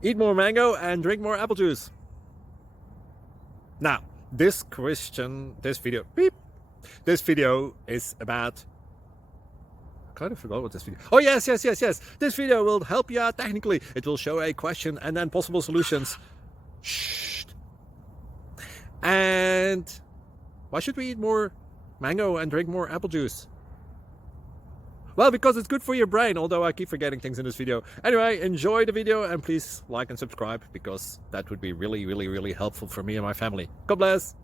Eat more mango and drink more apple juice. Now, this video is about, I kind of forgot what this video. Oh, yes. This video will help you out technically. It will show a question and then possible solutions. Shh. And why should we eat more mango and drink more apple juice? Well, because it's good for your brain, although I keep forgetting things in this video. Anyway, enjoy the video and please like and subscribe, because that would be really helpful for me and my family. God bless.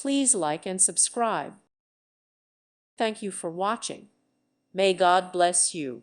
Please like and subscribe. Thank you for watching. May God bless you.